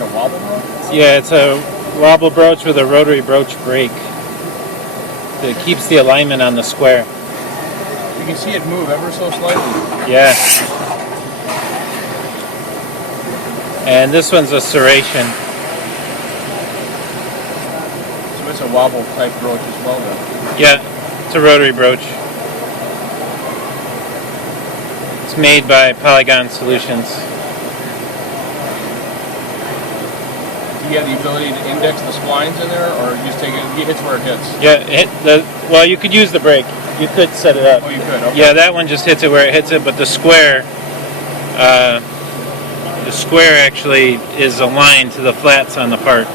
it a wobble broach? Yeah, it's a wobble broach with a rotary broach brake that keeps the alignment on the square. You can see it move ever so slightly. Yeah. And this one's a serration. So it's a wobble type broach as well then? Yeah, it's a rotary broach. It's made by Polygon Solutions. Do you have the ability to index the splines in there, or you just take it, it hits where it hits? Yeah, well, you could use the brake. You could set it up. Oh, you could, okay. Yeah, that one just hits it where it hits it, but the square actually is aligned to the flats on the part.